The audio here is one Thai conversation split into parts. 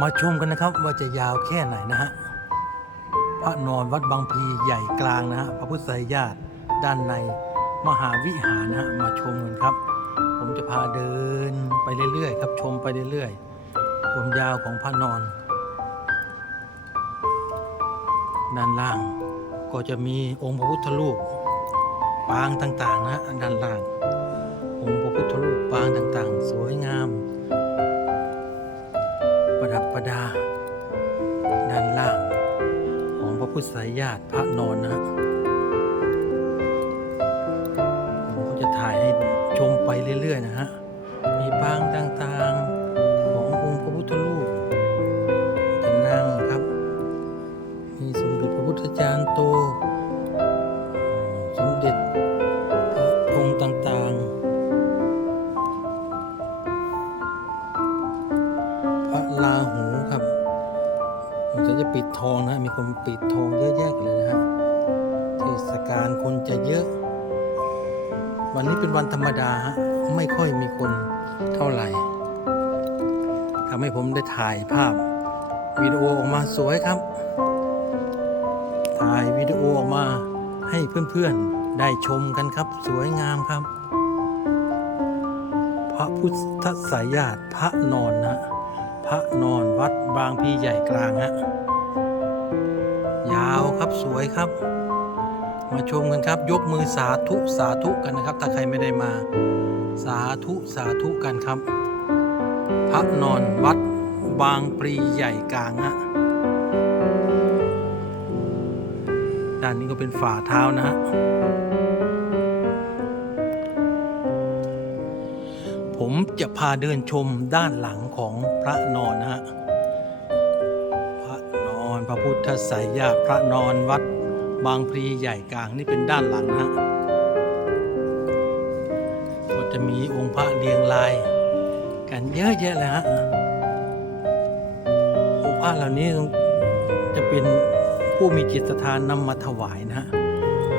มาชมกันนะครับว่าจะยาวแค่ไหนนะฮะพระนอนวัดบางพีใหญ่กลางนะฮะพระพุทธไสยญาติด้านในมหาวิหารนะฮะมาชมกันครับ ผมจะพาเดินไปเรื่อยๆครับชมไปเรื่อยๆความยาวของพระนอน ด้านล่างก็จะมีองค์พระพุทธรูปปางต่างๆนะฮะด้านล่าง องค์พระพุทธรูปปางต่างๆ สวยงาม ประดา ด้านล่าง ของพระพุทธสายญาติพระนอนนะฮะผมก็จะถ่ายให้ชมไปเรื่อย ๆ นะฮะ มีปางต่าง ๆ มันจะจะปิดทองนะ มีคนปิดทองเยอะแยะเลยนะฮะ เทศกาลคนจะเยอะ วันนี้เป็นวันธรรมดาฮะ ไม่ค่อยมีคนเท่าไหร่ทำให้ผมได้ถ่ายภาพวิดีโอออกมาสวยครับ ถ่ายวิดีโอออกมาให้เพื่อนๆได้ชมกันครับ สวยงามครับ พระพุทธไสยญาติพระนอนนะ พระนอนวัดบางพีใหญ่กลางฮะยาวครับสวยครับ มาชมกันครับ ยกมือสาธุสาธุกันนะครับ ถ้าใครไม่ได้มาสาธุสาธุกันครับ พระนอนวัดบางปรีใหญ่กลางฮะด้านนี้ก็เป็นฝ่าเท้านะฮะ ผมจะพาเดินชมด้านหลังของพระนอนนะฮะ พระนอนพระพุทธไสยญาพระนอนวัดบางพลีใหญ่กลางนี่เป็นด้านหลังนะฮะ ก็จะมีองค์พระเรียงราย กันเยอะแยะเลยฮะ องค์พระเหล่านี้จะเป็นผู้มีจิตศรัทธานำมาถวายนะฮะ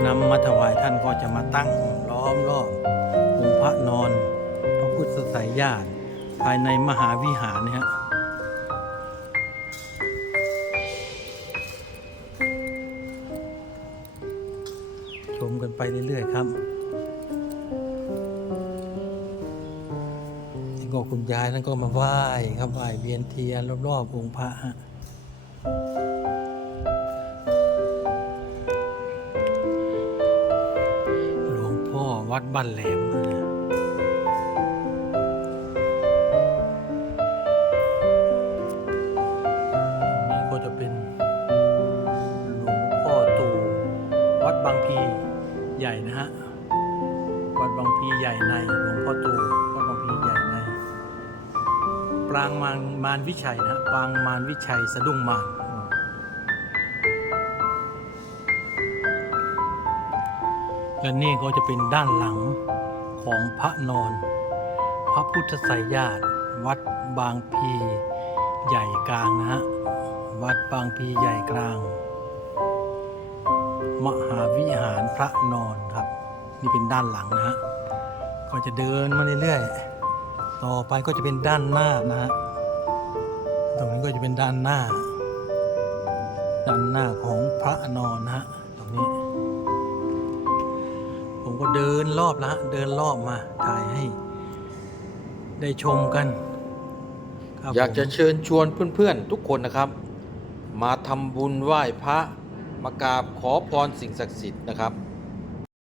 นำมาถวายท่านก็จะมาตั้งล้อมรอบองค์พระนอน พุทธไสยญาติภายในมหาวิหารเนี่ยฮะชมกันไปเรื่อย ๆ ครับนี่ก็คุณยายนั่นก็มาไหว้ครับไหว้เวียนเทียนรอบๆองค์พระฮะหลวงพ่อวัดบ้านแหลมนะ บางพีใหญ่นะฮะ วัดบางพีใหญ่ในหลวงพ่อตูวัดบางพีใหญ่ใน ปรางมารมารวิชัยนะฮะปรางมารวิชัยสะดุ้งมารและนี่ก็จะเป็นด้านหลังของพระนอน พระพุทธไสยญาติ วัดบางพีใหญ่กลางนะฮะ วัดบางพีใหญ่กลาง มหาวิหารพระนอนครับ นี่เป็นด้านหลังนะฮะก็จะเดินมาเรื่อยๆต่อไปก็จะเป็นด้านหน้านะฮะตรงนี้ก็จะเป็นด้านหน้า ด้านหน้าของพระนอนนะฮะตรงนี้ ผมก็เดินรอบละเดินรอบมาถ่ายให้ ได้ชมกันอยากจะเชิญชวนเพื่อนๆทุกคนนะครับ มาทำบุญไหว้พระ มากราบขอพรสิ่งศักดิ์สิทธิ์นะครับ